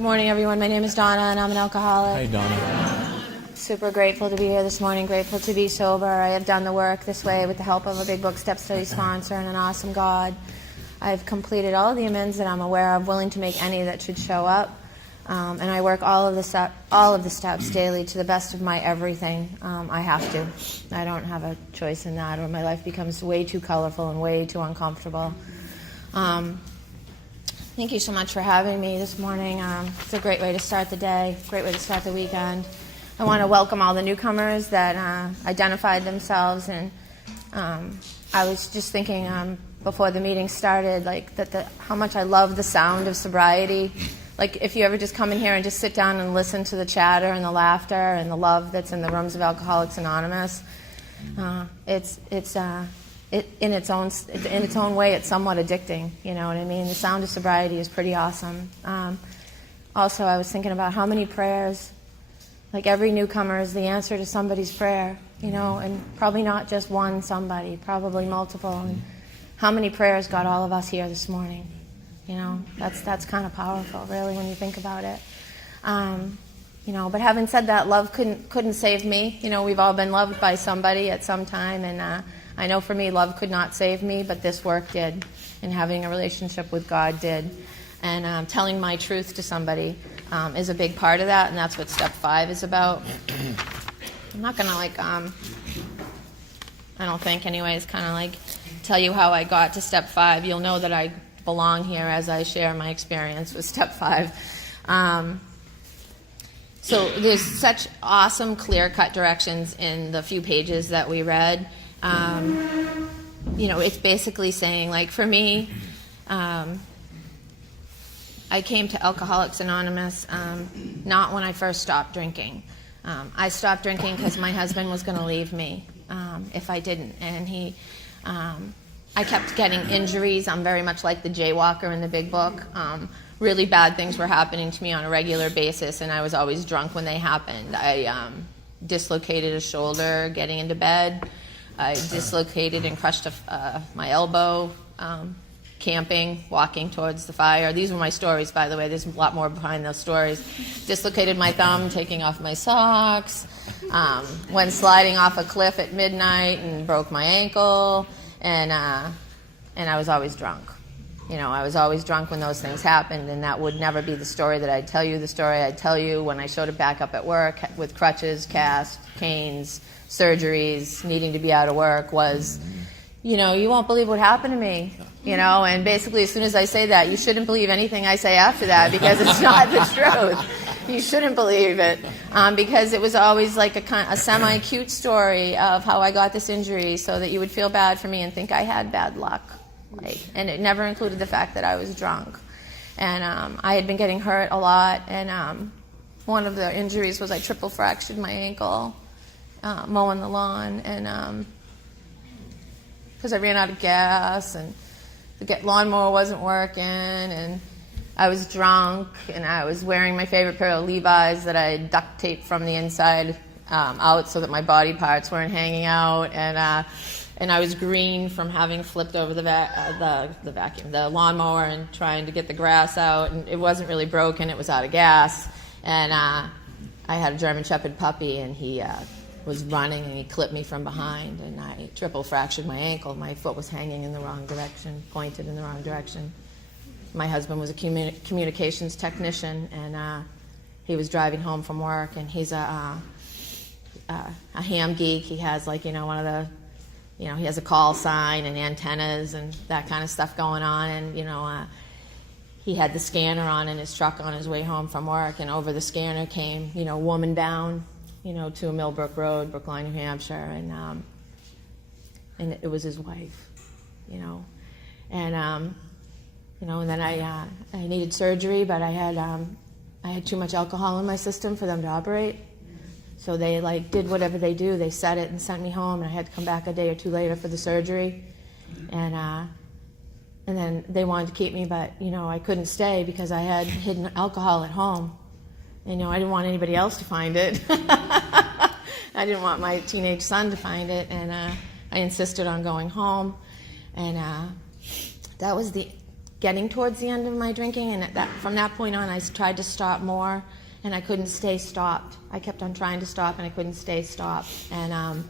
Good morning, everyone. My name is Donna, and I'm an alcoholic. Hi, Donna. Super grateful to be here this morning, grateful to be sober. I have done the work this way with the help of a Big Book Step Study sponsor and an awesome God. I've completed all of the amends that I'm aware of, willing to make any that should show up. And I work all of the steps daily to the best of my everything. I have to. I don't have a choice in that, or my life becomes way too colorful and way too uncomfortable. Thank you so much for having me this morning. It's a great way to start the day, great way to start the weekend. I want to welcome all the newcomers that identified themselves, and I was just thinking before the meeting started, like how much I love the sound of sobriety. Like if you ever just come in here and just sit down and listen to the chatter and the laughter and the love that's in the rooms of Alcoholics Anonymous, in its own way, it's somewhat addicting. You know what I mean? The sound of sobriety is pretty awesome. Also, I was thinking about how many prayers, like every newcomer is the answer to somebody's prayer, you know, and probably not just one somebody, probably multiple. And how many prayers got all of us here this morning? You know, that's kind of powerful, really, when you think about it. You know, but having said that, love couldn't save me. You know, we've all been loved by somebody at some time, and I know for me, love could not save me, but this work did, and having a relationship with God did. And telling my truth to somebody is a big part of that, and that's what Step 5 is about. I'm not going to, I don't think anyways, kind of tell you how I got to Step 5. You'll know that I belong here as I share my experience with Step 5. So there's such awesome, clear-cut directions in the few pages that we read. You know, it's basically saying, like, for me, I came to Alcoholics Anonymous not when I first stopped drinking. I stopped drinking because my husband was going to leave me if I didn't. And I kept getting injuries. I'm very much like the jaywalker in the Big Book. Really bad things were happening to me on a regular basis, and I was always drunk when they happened. I dislocated a shoulder getting into bed. I dislocated and crushed my elbow camping, walking towards the fire. These were my stories, by the way. There's a lot more behind those stories. Dislocated my thumb, taking off my socks. Went sliding off a cliff at midnight and broke my ankle. And I was always drunk. You know, I was always drunk when those things happened, and that would never be the story that I'd tell you. The story I'd tell you when I showed it back up at work with crutches, cast, canes, surgeries, needing to be out of work was, you know, you won't believe what happened to me, you know, and basically as soon as I say that, you shouldn't believe anything I say after that because it's not the truth. You shouldn't believe it because it was always like a semi-cute story of how I got this injury so that you would feel bad for me and think I had bad luck. And it never included the fact that I was drunk. And I had been getting hurt a lot, and one of the injuries was I triple fractured my ankle mowing the lawn, and because I ran out of gas, and the lawnmower wasn't working, and I was drunk, and I was wearing my favorite pair of Levi's that I had duct taped from the inside out so that my body parts weren't hanging out, and I was green from having flipped over the lawnmower and trying to get the grass out, and it wasn't really broken, it was out of gas, and I had a German Shepherd puppy, and he was running, and he clipped me from behind, and I triple fractured my ankle. My foot was hanging in the wrong direction, pointed in the wrong direction. My husband was a communications technician, and he was driving home from work, and he's a ham geek. He has, like, you know, one of the, you know, he has a call sign and antennas and that kind of stuff going on, and, you know, he had the scanner on in his truck on his way home from work, and over the scanner came, you know, woman bound, you know, to Millbrook Road, Brookline, New Hampshire, and it was his wife, you know, and you know, and then I needed surgery, but I had too much alcohol in my system for them to operate. So they did whatever they do. They set it and sent me home, and I had to come back a day or two later for the surgery. And then they wanted to keep me, but, you know, I couldn't stay because I had hidden alcohol at home. You know, I didn't want anybody else to find it. I didn't want my teenage son to find it, and I insisted on going home. And that was the getting towards the end of my drinking, and from that point on, I tried to stop more, and I couldn't stay stopped. I kept on trying to stop, and I couldn't stay stopped. And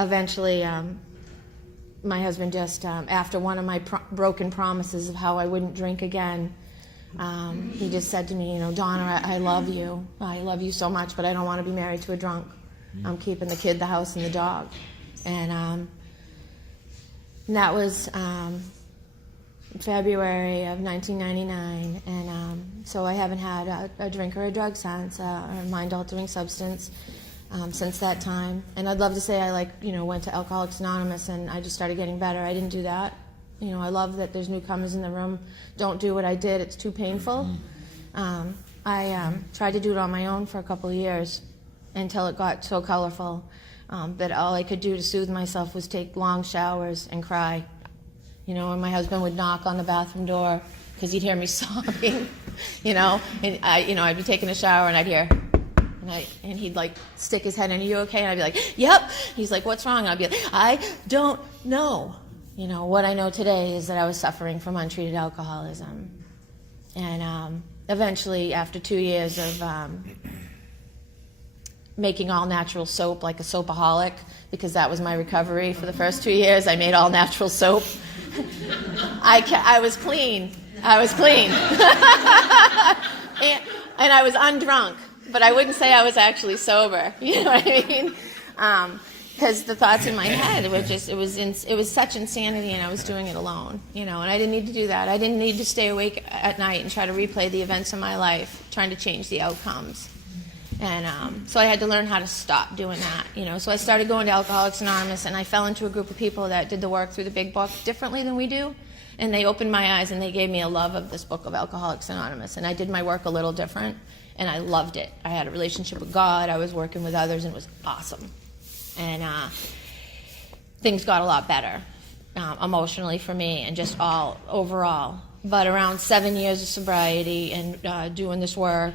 eventually, my husband just, after one of my broken promises of how I wouldn't drink again, he just said to me, you know, Donna, I love you. I love you so much, but I don't want to be married to a drunk. I'm keeping the kid, the house, and the dog. And that was February of 1999, and so I haven't had a drink or a drug since, or a mind-altering substance since that time. And I'd love to say I went to Alcoholics Anonymous and I just started getting better. I didn't do that. You know, I love that there's newcomers in the room. Don't do what I did. It's too painful. I tried to do it on my own for a couple of years until it got so colorful that all I could do to soothe myself was take long showers and cry. You know, and my husband would knock on the bathroom door because he'd hear me sobbing, you know, and I'd be taking a shower and I'd hear, and he'd like stick his head in, are you okay? And I'd be like, yep. He's like, what's wrong? And I'd be like, I don't know. You know, what I know today is that I was suffering from untreated alcoholism. And eventually, after 2 years of making all-natural soap like a soapaholic, because that was my recovery for the first 2 years, I made all-natural soap. I was clean. I was clean. and I was undrunk, but I wouldn't say I was actually sober. You know what I mean? Because the thoughts in my head were just, it was such insanity, and I was doing it alone, you know, and I didn't need to do that. I didn't need to stay awake at night and try to replay the events of my life, trying to change the outcomes. And so I had to learn how to stop doing that, you know. So I started going to Alcoholics Anonymous, and I fell into a group of people that did the work through the big book differently than we do. And they opened my eyes, and they gave me a love of this book of Alcoholics Anonymous. And I did my work a little different, and I loved it. I had a relationship with God. I was working with others, and it was awesome. And things got a lot better emotionally for me and just all overall. But around 7 years of sobriety and doing this work,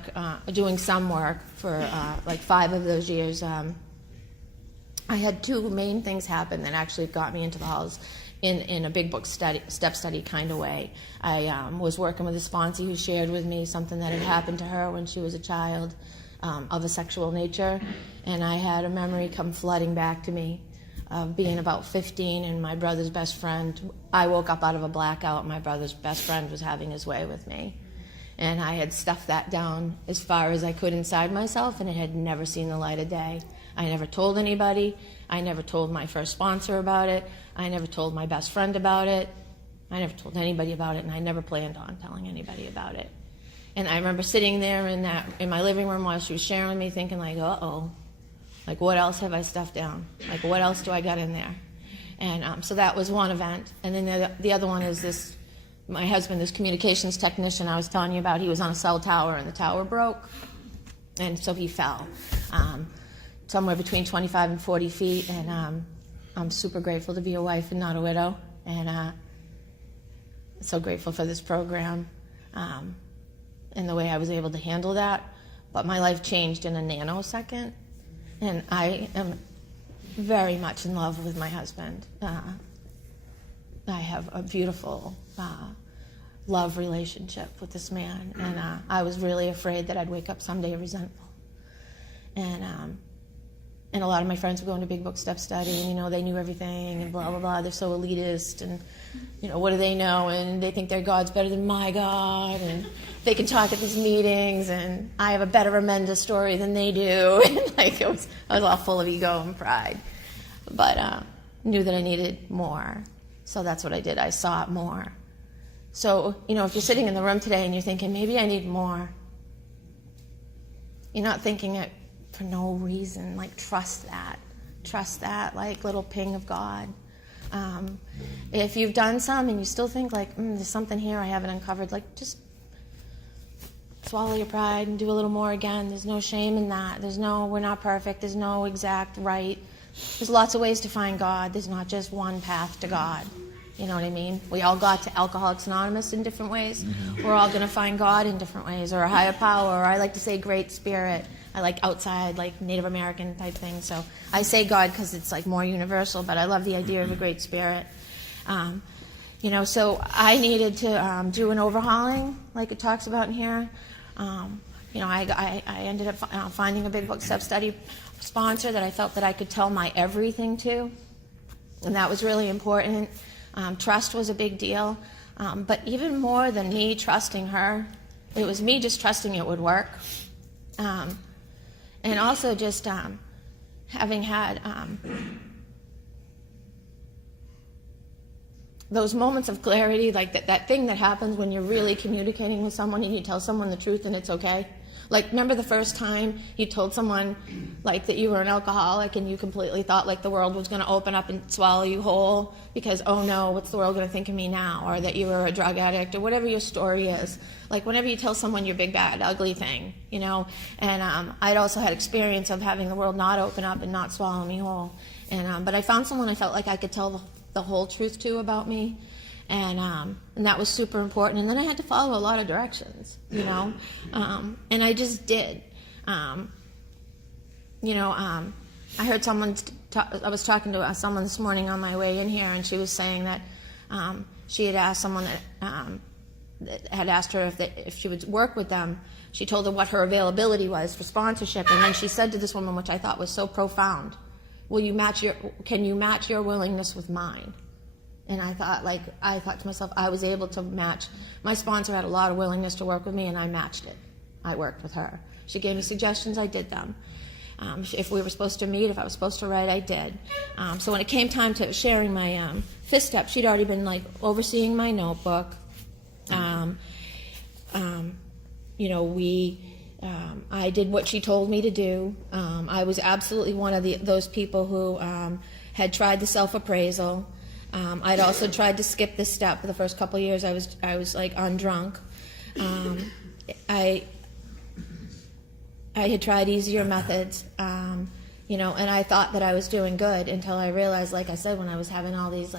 doing some work for like 5 of those years, I had 2 main things happen that actually got me into the halls in a big book step study kind of way. I was working with a sponsor who shared with me something that had happened to her when she was a child of a sexual nature, and I had a memory come flooding back to me of being about 15 and my brother's best friend. I woke up out of a blackout. My brother's best friend was having his way with me. And I had stuffed that down as far as I could inside myself, and it had never seen the light of day. I never told anybody. I never told my first sponsor about it. I never told my best friend about it. I never told anybody about it, and I never planned on telling anybody about it. And I remember sitting there in my living room while she was sharing with me, thinking like, uh-oh. Like, what else have I stuffed down? Like, what else do I got in there? And so that was one event. And then the other one is my husband, this communications technician I was telling you about. He was on a cell tower, and the tower broke. And so he fell somewhere between 25 and 40 feet. And I'm super grateful to be a wife and not a widow. And so grateful for this program and the way I was able to handle that. But my life changed in a nanosecond. And I am very much in love with my husband. I have a beautiful love relationship with this man. And I was really afraid that I'd wake up someday resentful. And a lot of my friends were going to Big Book Step Study, and, you know, they knew everything, and blah, blah, blah. They're so elitist, and, you know, what do they know? And they think their God's better than my God, and they can talk at these meetings, and I have a better Amenda story than they do. And, like, I was all full of ego and pride. But knew that I needed more. So that's what I did. I sought more. So, you know, if you're sitting in the room today and you're thinking, maybe I need more, you're not thinking it for no reason. Like, trust that like little ping of God. If you've done some and you still think like, there's something here I haven't uncovered, like, just swallow your pride and do a little more again. There's no shame in that. We're not perfect. There's no exact right. There's lots of ways to find God. There's not just one path to God. You know what I mean? We all got to Alcoholics Anonymous in different ways. Mm-hmm. We're all going to find God in different ways, or a higher power, or I like to say Great Spirit. I like outside, like Native American type thing. So I say God because it's like more universal, but I love the idea of a Great Spirit. So I needed to do an overhauling, like it talks about in here. I ended up finding a big book self-study sponsor that I felt that I could tell my everything to, and that was really important. Trust was a big deal, but even more than me trusting her, it was me just trusting it would work, and also just having had those moments of clarity, like that thing that happens when you're really communicating with someone and you tell someone the truth and it's okay. Like, remember the first time you told someone, like, that you were an alcoholic and you completely thought, like, the world was going to open up and swallow you whole because, oh, no, what's the world going to think of me now? Or that you were a drug addict or whatever your story is. Like, whenever you tell someone your big, bad, ugly thing, And I'd also had experience of having the world not open up and not swallow me whole. But I found someone I felt like I could tell the whole truth to about me. And that was super important. And then I had to follow a lot of directions, and I just did. I heard someone, I was talking to someone this morning on my way in here, and she was saying that she had asked someone that had asked her if she would work with them. She told her what her availability was for sponsorship, and then she said to this woman, which I thought was so profound, can you match your willingness with mine? And I thought to myself, I was able to match. My sponsor had a lot of willingness to work with me, and I matched it. I worked with her. She gave me suggestions, I did them. If we were supposed to meet, if I was supposed to write, I did. So when it came time to sharing my fifth step, she'd already been overseeing my notebook. I did what she told me to do. I was absolutely one of those people who had tried the self-appraisal. I'd also tried to skip this step for the first couple of years. I was undrunk. I had tried easier methods, and I thought that I was doing good until I realized, like I said, when I was having all these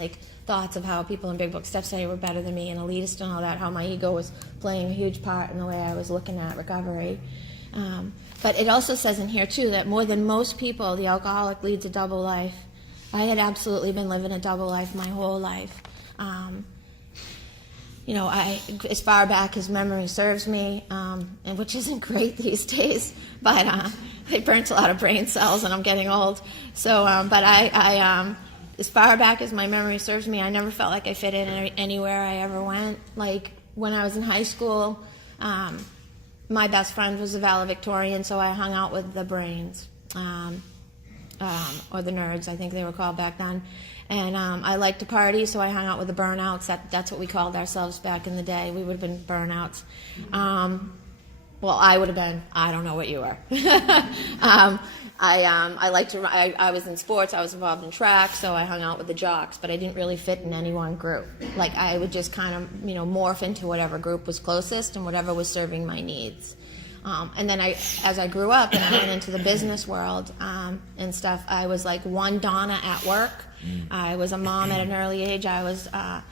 thoughts of how people in big book step study were better than me and elitist and all that, how my ego was playing a huge part in the way I was looking at recovery. But it also says in here too that more than most people, the alcoholic leads a double life. I had absolutely been living a double life my whole life. As far back as memory serves me, and which isn't great these days, but it burnt a lot of brain cells, and I'm getting old. So, but I as far back as my memory serves me, I never felt like I fit in anywhere I ever went. Like when I was in high school, my best friend was a valedictorian, so I hung out with the brains. Or the nerds, I think they were called back then. And I liked to party, so I hung out with the burnouts. That's what we called ourselves back in the day. We would have been burnouts. I would have been. I don't know what you were. I liked to. I was in sports. I was involved in track, so I hung out with the jocks. But I didn't really fit in any one group. Like I would just kind of, morph into whatever group was closest and whatever was serving my needs. And then as I grew up and I went into the business world and stuff, I was like one Donna at work. I was a mom at an early age. I was the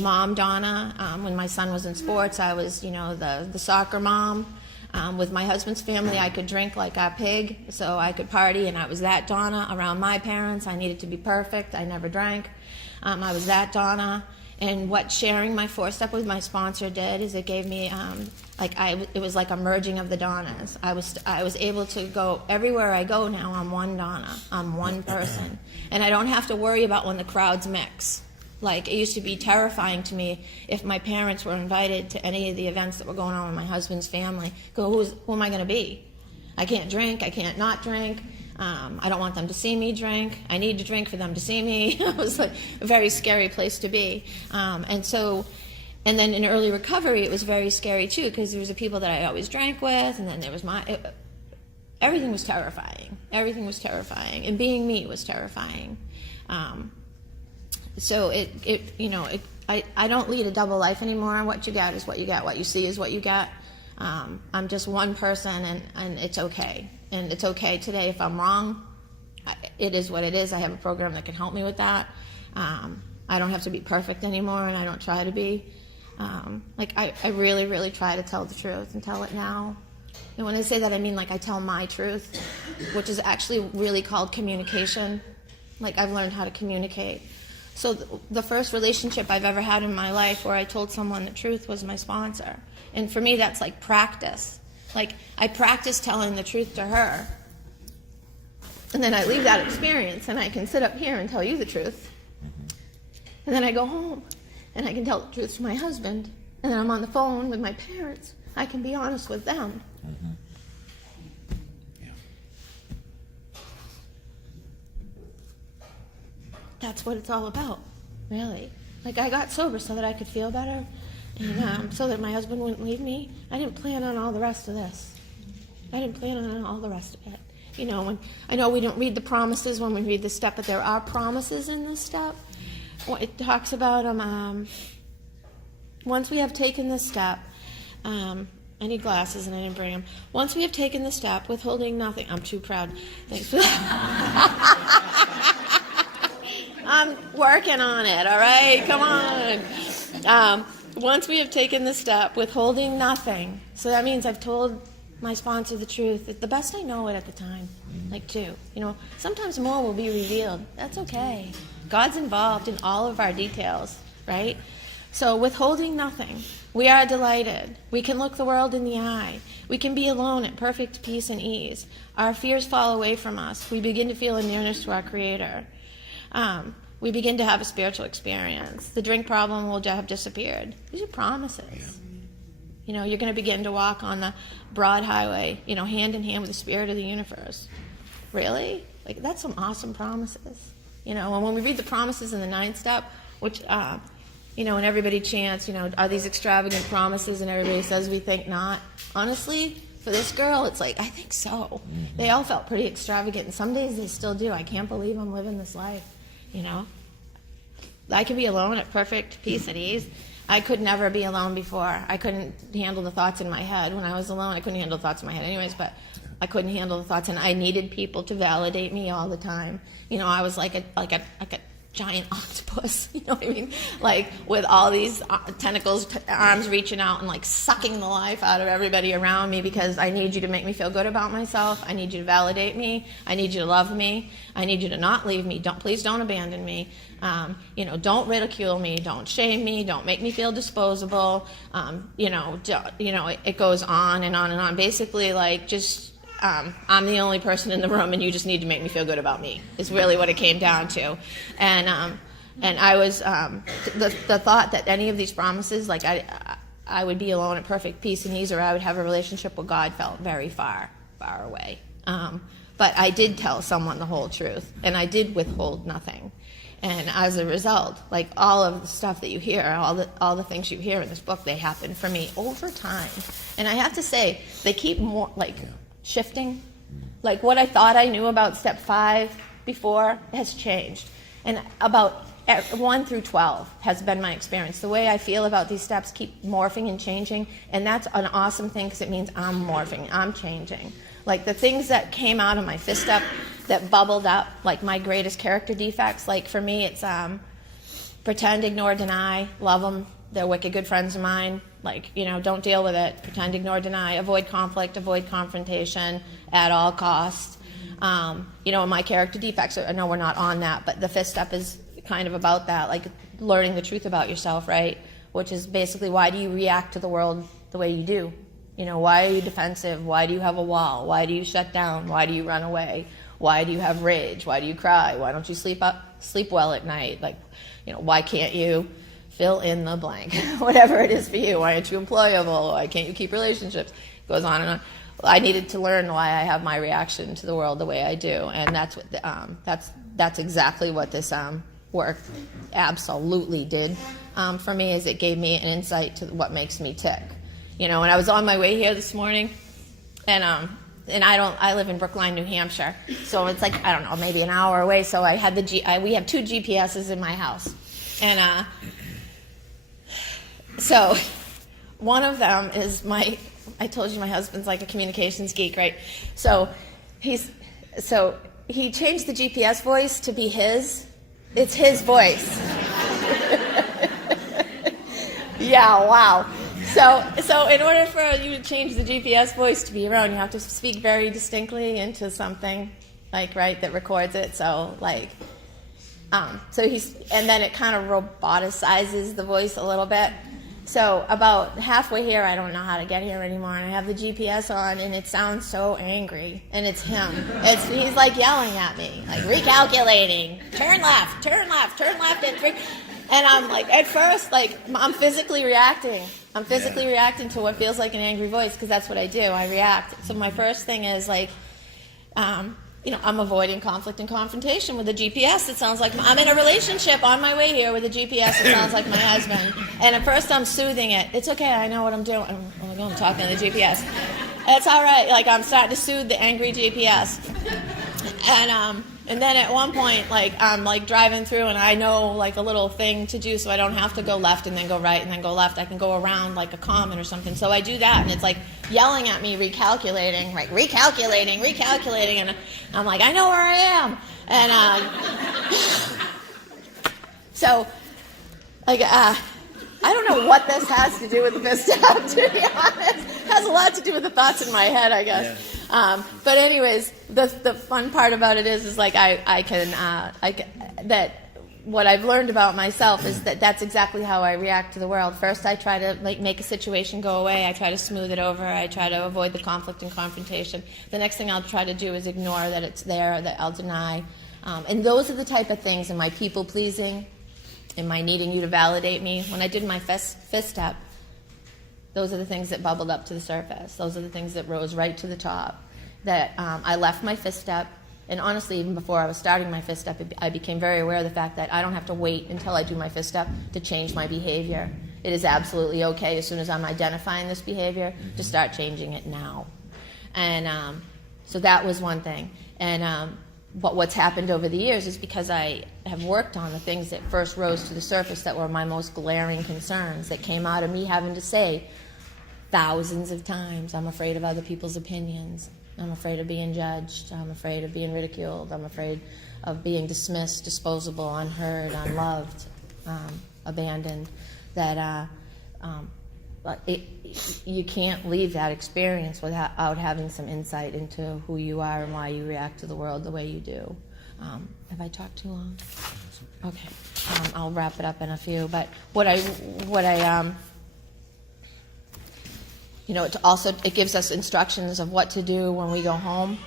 mom Donna. When my son was in sports, I was, the soccer mom. With my husband's family, I could drink like a pig, so I could party, and I was that Donna. Around my parents, I needed to be perfect. I never drank. I was that Donna. And what sharing my four-step with my sponsor did is it gave me, it was like a merging of the Donnas. I was able to go everywhere I go now. I'm one Donna. I'm one person, and I don't have to worry about when the crowds mix. Like it used to be terrifying to me if my parents were invited to any of the events that were going on with my husband's family. Who am I going to be? I can't drink. I can't not drink. I don't want them to see me drink. I need to drink for them to see me. It was like a very scary place to be. And then in early recovery, it was very scary too, because there was the people that I always drank with, and then there was everything was terrifying. Everything was terrifying, and being me was terrifying. So I don't lead a double life anymore. What you get is what you get. What you see is what you get. I'm just one person, and it's okay. And it's okay today if I'm wrong. It is what it is. I have a program that can help me with that. I don't have to be perfect anymore, and I don't try to be. I really, really try to tell the truth and tell it now. And when I say that, I mean I tell my truth, which is actually really called communication. I've learned how to communicate. So the first relationship I've ever had in my life where I told someone the truth was my sponsor. And for me, that's like practice. Like, I practice telling the truth to her. And then I leave that experience, and I can sit up here and tell you the truth. And then I go home, and I can tell the truth to my husband. And then I'm on the phone with my parents. I can be honest with them. Mm-hmm. Yeah. That's what it's all about, really. Like, I got sober so that I could feel better, and so that my husband wouldn't leave me. I didn't plan on all the rest of this. I didn't plan on all the rest of it. You know, when I know we don't read the promises when we read the step, but there are promises in this step. It talks about once we have taken this step, I need glasses and I didn't bring them. Once we have taken the step, withholding nothing. I'm too proud. Thanks for that. I'm working on it, all right? Come on. Once we have taken the step, withholding nothing. So that means I've told my sponsor the truth, the best I know it at the time, like two. You know, sometimes more will be revealed. That's okay. God's involved in all of our details, right? So withholding nothing, we are delighted. We can look the world in the eye. We can be alone at perfect peace and ease. Our fears fall away from us. We begin to feel a nearness to our Creator. We begin to have a spiritual experience. The drink problem will have disappeared. These are promises. Yeah. You know, you're going to begin to walk on the broad highway, you know, hand in hand with the spirit of the universe. Really? Like, that's some awesome promises. You know, and when we read the promises in the 9th step, which, you know, and everybody chants, you know, are these extravagant promises? And everybody says we think not. Honestly, for this girl, it's like, I think so. Mm-hmm. They all felt pretty extravagant, and some days they still do. I can't believe I'm living this life, you know. I can be alone at perfect peace and ease. I could never be alone before. I couldn't handle the thoughts in my head. When I was alone, I couldn't handle the thoughts in my head anyways, but I couldn't handle the thoughts, and I needed people to validate me all the time. You know, I was like a giant octopus, you know what I mean? Like, with all these tentacles, arms reaching out and like sucking the life out of everybody around me, because I need you to make me feel good about myself. I need you to validate me. I need you to love me. I need you to not leave me. Please don't abandon me. You know, don't ridicule me. Don't shame me. Don't make me feel disposable. You know, it goes on and on and on. Basically, like, just I'm the only person in the room, and you just need to make me feel good about me, is really what it came down to. And I was, the thought that any of these promises, like I would be alone at perfect peace and ease, or I would have a relationship with God, felt very far, far away. But I did tell someone the whole truth, and I did withhold nothing. And as a result, like, all of the stuff that you hear, all the things you hear in this book, they happen for me over time. And I have to say, they keep more, like, shifting. Like, what I thought I knew about step 5 before has changed. And about 1 through 12 has been my experience. The way I feel about these steps keep morphing and changing, and that's an awesome thing, because it means I'm morphing, I'm changing. Like, the things that came out of my 5th step that bubbled up, like my greatest character defects, like for me it's pretend, ignore, deny, love them, they're wicked good friends of mine. Like, you know, don't deal with it. Pretend, ignore, deny. Avoid conflict, avoid confrontation at all costs. You know, my character defects, I know we're not on that, but the 5th step is kind of about that, like learning the truth about yourself, right? Which is basically, why do you react to the world the way you do? You know, why are you defensive? Why do you have a wall? Why do you shut down? Why do you run away? Why do you have rage? Why do you cry? Why don't you sleep well at night? Like, you know, why can't you fill in the blank? Whatever it is for you. Why aren't you employable? Why can't you keep relationships? It goes on and on. I needed to learn why I have my reaction to the world the way I do, and that's what that's exactly what this work absolutely did for me. Is it gave me an insight to what makes me tick. You know, and I was on my way here this morning, and I live in Brookline, New Hampshire, so it's like, I don't know, maybe an hour away. So I had we have 2 GPSs in my house, and so one of them is I told you my husband's like a communications geek, right? So he changed the GPS voice to be his. It's his voice. Yeah, wow. So in order for you to change the GPS voice to be your own, you have to speak very distinctly into something, like, right, that records it. So, like, And then it kind of roboticizes the voice a little bit. So about halfway here, I don't know how to get here anymore, and I have the GPS on, and it sounds so angry, and it's him. He's like yelling at me, like recalculating, turn left, and three. And I'm like, at first, like, I'm physically reacting. I'm physically reacting to what feels like an angry voice, because that's what I do. I react. So my first thing is like, I'm avoiding conflict and confrontation with a GPS. It sounds like I'm in a relationship on my way here with a GPS. It sounds like my husband. And at first I'm soothing it. It's okay. I know what I'm doing. I'm talking to the GPS. It's all right. Like, I'm starting to soothe the angry GPS. And then at one point, like, I'm like driving through, and I know like a little thing to do, so I don't have to go left and then go right and then go left. I can go around like a common or something. So I do that, and it's like yelling at me, recalculating, and I'm like, I know where I am. And so, like, I don't know what this has to do with the fist step, to be honest. It has a lot to do with the thoughts in my head, I guess. Yeah. But anyways, the fun part about it is like that what I've learned about myself is that that's exactly how I react to the world. First, I try to like make a situation go away. I try to smooth it over. I try to avoid the conflict and confrontation. The next thing I'll try to do is ignore that it's there, that I'll deny. And those are the type of things in my people pleasing, in my needing you to validate me. When I did my fist step, those are the things that bubbled up to the surface. Those are the things that rose right to the top. That I left my fifth step, and honestly, even before I was starting my fifth step, I became very aware of the fact that I don't have to wait until I do my fifth step to change my behavior. It is absolutely okay, as soon as I'm identifying this behavior, to start changing it now. And so that was one thing. And but what's happened over the years is because I have worked on the things that first rose to the surface that were my most glaring concerns, that came out of me having to say thousands of times, I'm afraid of other people's opinions. I'm afraid of being judged. I'm afraid of being ridiculed. I'm afraid of being dismissed, disposable, unheard, unloved, abandoned. That you can't leave that experience without having some insight into who you are and why you react to the world the way you do. Have I talked too long? Okay. I'll wrap it up in a few. But it gives us instructions of what to do when we go home.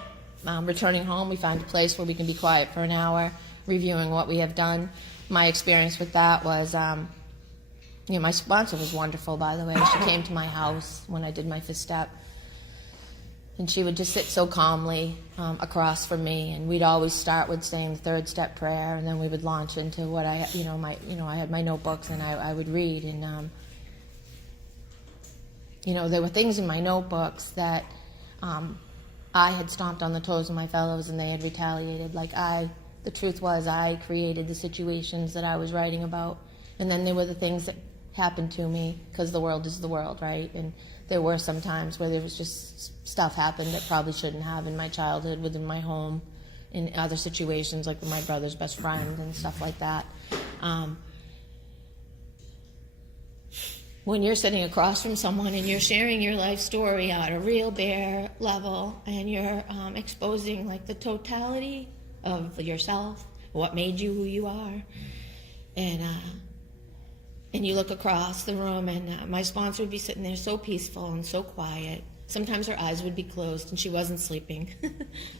Returning home, we find a place where we can be quiet for an hour, reviewing what we have done. My experience with that was, my sponsor was wonderful, by the way. She came to my house when I did my fifth step, and she would just sit so calmly across from me, and we'd always start with saying the third step prayer, and then we would launch into what I had my notebooks, and I would read, and there were things in my notebooks that I had stomped on the toes of my fellows and they had retaliated. The truth was I created the situations that I was writing about. And then there were the things that happened to me, because the world is the world, right? And there were some times where there was just stuff happened that probably shouldn't have in my childhood, within my home, in other situations, like with my brother's best friend and stuff like that. When you're sitting across from someone and you're sharing your life story at a real bare level, and you're exposing like the totality of yourself, what made you who you are, and you look across the room, and my sponsor would be sitting there so peaceful and so quiet. Sometimes her eyes would be closed and she wasn't sleeping.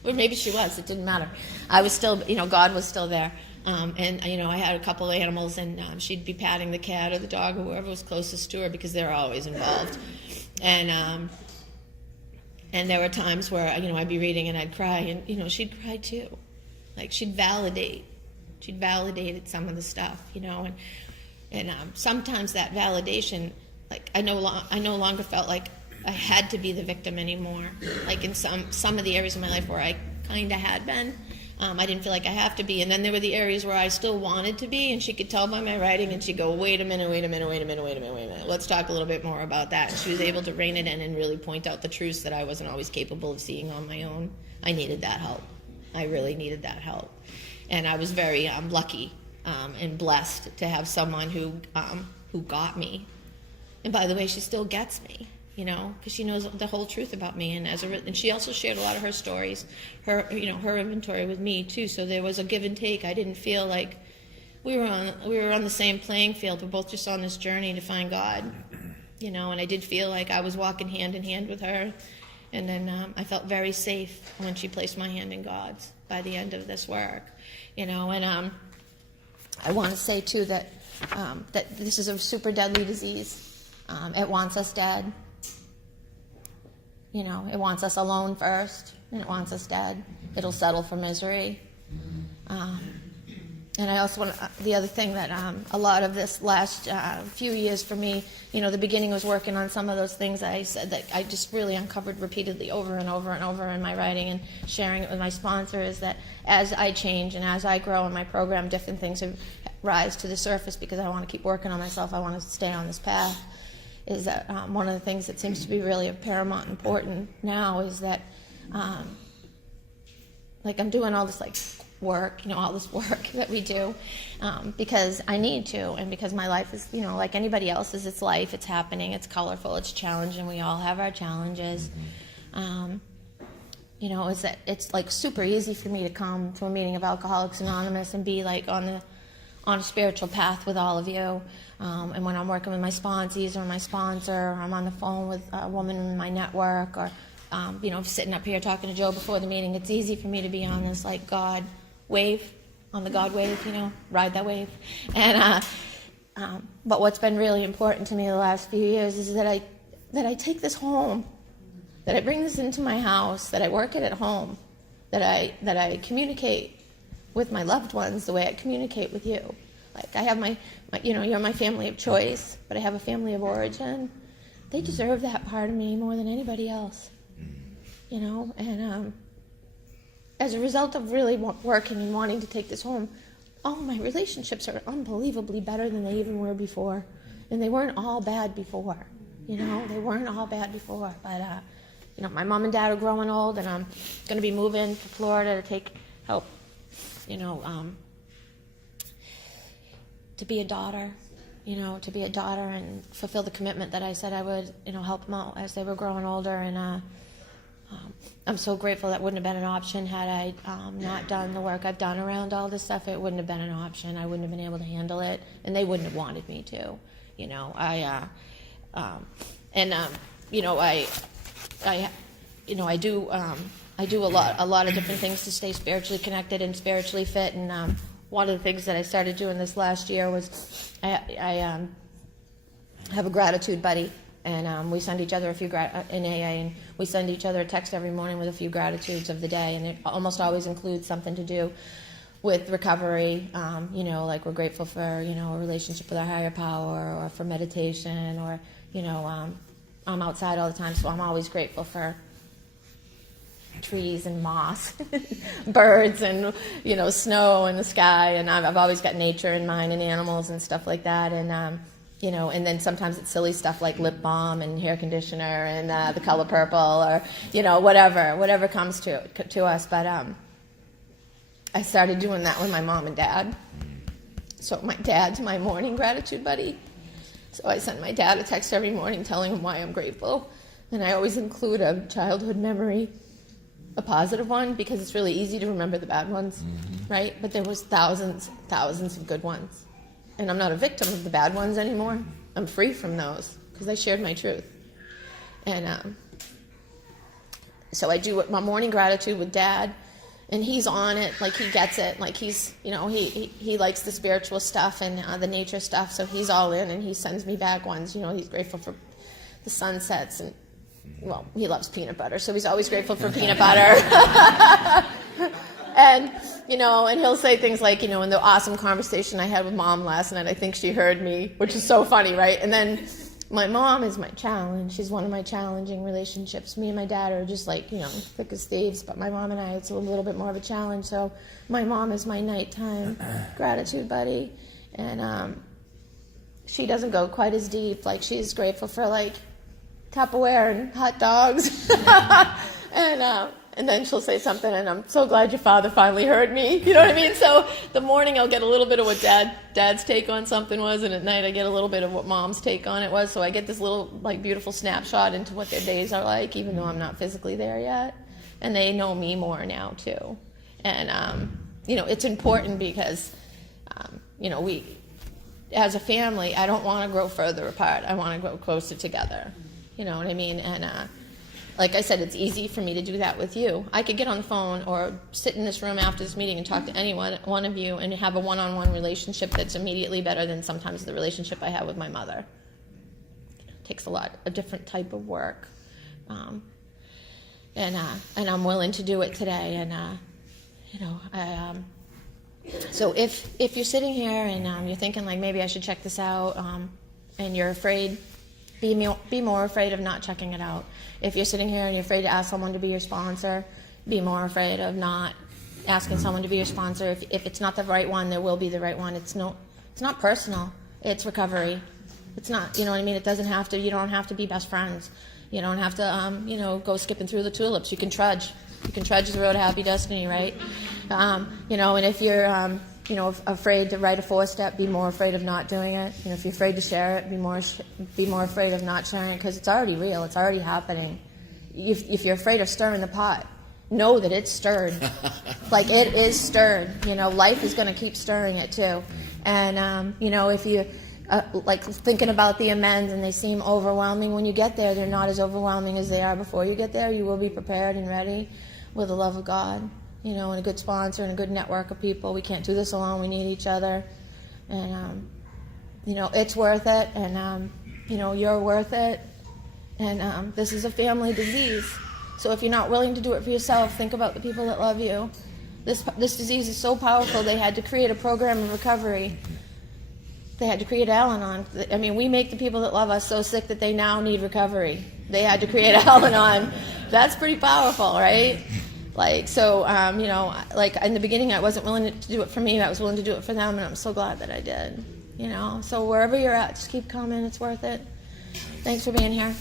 Or maybe she was, it didn't matter. I was still, God was still there. And I had a couple of animals, and she'd be patting the cat or the dog or whoever was closest to her, because they're always involved. And there were times where I'd be reading and I'd cry, and she'd cry too. Like she'd validated some of the stuff, and sometimes that validation, like I no longer felt like I had to be the victim anymore. Like in some of the areas of my life where I kind of had been. I didn't feel like I have to be. And then there were the areas where I still wanted to be, and she could tell by my writing, and she'd go, wait a minute. Let's talk a little bit more about that. And she was able to rein it in and really point out the truths that I wasn't always capable of seeing on my own. I needed that help. I really needed that help. And I was very lucky and blessed to have someone who got me. And by the way, she still gets me. because she knows the whole truth about me. And she also shared a lot of her stories, her inventory with me too. So there was a give and take. I didn't feel like we were on the same playing field. We're both just on this journey to find God, and I did feel like I was walking hand in hand with her. And then I felt very safe when she placed my hand in God's by the end of this work, And I want to say too that this is a super deadly disease. It wants us dead. It wants us alone first, and it wants us dead. It'll settle for misery. And I also want the other thing that a lot of this last few years for me, the beginning was working on some of those things that I said that I just really uncovered repeatedly over and over and over in my writing and sharing it with my sponsor, is that as I change and as I grow in my program, different things rise to the surface because I want to keep working on myself. I want to stay on this path. Is that one of the things that seems to be really of paramount important now is that I'm doing all this work, all this work that we do because I need to, and because my life is, like anybody else's, it's life, it's happening, it's colorful, it's challenging, we all have our challenges. Is that it's super easy for me to come to a meeting of Alcoholics Anonymous and be on a spiritual path with all of you. And when I'm working with my sponsees or my sponsor, or I'm on the phone with a woman in my network, or sitting up here talking to Joe before the meeting, it's easy for me to be on this God wave, on the God wave, ride that wave. And but what's been really important to me the last few years is that I take this home, that I bring this into my house, that I work it at home, that I communicate with my loved ones the way I communicate with you. I have my you're my family of choice, but I have a family of origin. They deserve that part of me more than anybody else, and as a result of really working and wanting to take this home, all my relationships are unbelievably better than they even were before. And they weren't all bad before, they weren't all bad before. But, my mom and dad are growing old, and I'm going to be moving to Florida to help, to be a daughter, and fulfill the commitment that I said I would, help them out as they were growing older. And I'm so grateful that wouldn't have been an option had I not done the work I've done around all this stuff. It wouldn't have been an option. I wouldn't have been able to handle it, and they wouldn't have wanted me to. I do a lot of different things to stay spiritually connected and spiritually fit. And one of the things that I started doing this last year was I have a gratitude buddy. And we send each other in AA, and we send each other a text every morning with a few gratitudes of the day, and it almost always includes something to do with recovery. We're grateful for a relationship with our higher power, or for meditation, or I'm outside all the time, so I'm always grateful for trees and moss, birds and snow in the sky, and I've always got nature in mind and animals and stuff like that, and and then sometimes it's silly stuff like lip balm and hair conditioner and the color purple, or whatever comes to us. But I started doing that with my mom and dad. So my dad's my morning gratitude buddy. So I send my dad a text every morning telling him why I'm grateful, and I always include a childhood memory, a positive one, because it's really easy to remember the bad ones, right? But there was thousands of good ones. And I'm not a victim of the bad ones anymore. I'm free from those because I shared my truth. And so I do my morning gratitude with Dad, and he's on it, he gets it, he's, he likes the spiritual stuff and the nature stuff, so he's all in, and he sends me back ones. He's grateful for the sunsets, and he loves peanut butter, so he's always grateful for peanut butter. And, and he'll say things like, in the awesome conversation I had with Mom last night, I think she heard me, which is so funny, right? And then my mom is my challenge. She's one of my challenging relationships. Me and my dad are just thick as thieves, but my mom and I, it's a little bit more of a challenge. So my mom is my nighttime gratitude buddy. And she doesn't go quite as deep. She's grateful for, Tupperware and hot dogs. and then she'll say something, and I'm so glad your father finally heard me. You know what I mean? So the morning I'll get a little bit of what dad's take on something was, and at night I get a little bit of what mom's take on it was. So I get this little like beautiful snapshot into what their days are like, even though I'm not physically there yet. And they know me more now too. And you know, it's important because you know, we as a family, I don't want to grow further apart. I want to grow closer together. You know what I mean? And like I said, it's easy for me to do that with you. I could get on the phone or sit in this room after this meeting and talk to any one of you and have a one-on-one relationship that's immediately better than sometimes the relationship I have with my mother. It takes a different type of work. And I'm willing to do it today. And, you know, so if you're sitting here and you're thinking like maybe I should check this out and you're afraid, be more afraid of not checking it out. If you're sitting here and you're afraid to ask someone to be your sponsor, be more afraid of not asking someone to be your sponsor. If it's not the right one, there will be the right one. It's not personal. It's recovery. It's not, you know what I mean? It doesn't have to, you don't have to be best friends. You don't have to, you know, go skipping through the tulips. You can trudge. You can trudge the road to happy destiny, right? You know, and if you're, you know, afraid to write a 4-step, be more afraid of not doing it. You know, if you're afraid to share it, be more afraid of not sharing it, because it's already real. It's already happening. If you're afraid of stirring the pot, know that it's stirred. Like, it is stirred. You know, life is going to keep stirring it too. And you know, if you like thinking about the amends and they seem overwhelming, when you get there, they're not as overwhelming as they are before you get there. You will be prepared and ready with the love of God. You know, and a good sponsor and a good network of people. We can't do this alone. We need each other. And, you know, it's worth it. And, you know, you're worth it. And this is a family disease. So if you're not willing to do it for yourself, think about the people that love you. This disease is so powerful, they had to create a program of recovery. They had to create Al-Anon. I mean, we make the people that love us so sick that they now need recovery. They had to create Al-Anon. That's pretty powerful, right? Like, so, you know, like in the beginning, I wasn't willing to do it for me. I was willing to do it for them, and I'm so glad that I did, you know. So wherever you're at, just keep coming. It's worth it. Thanks for being here.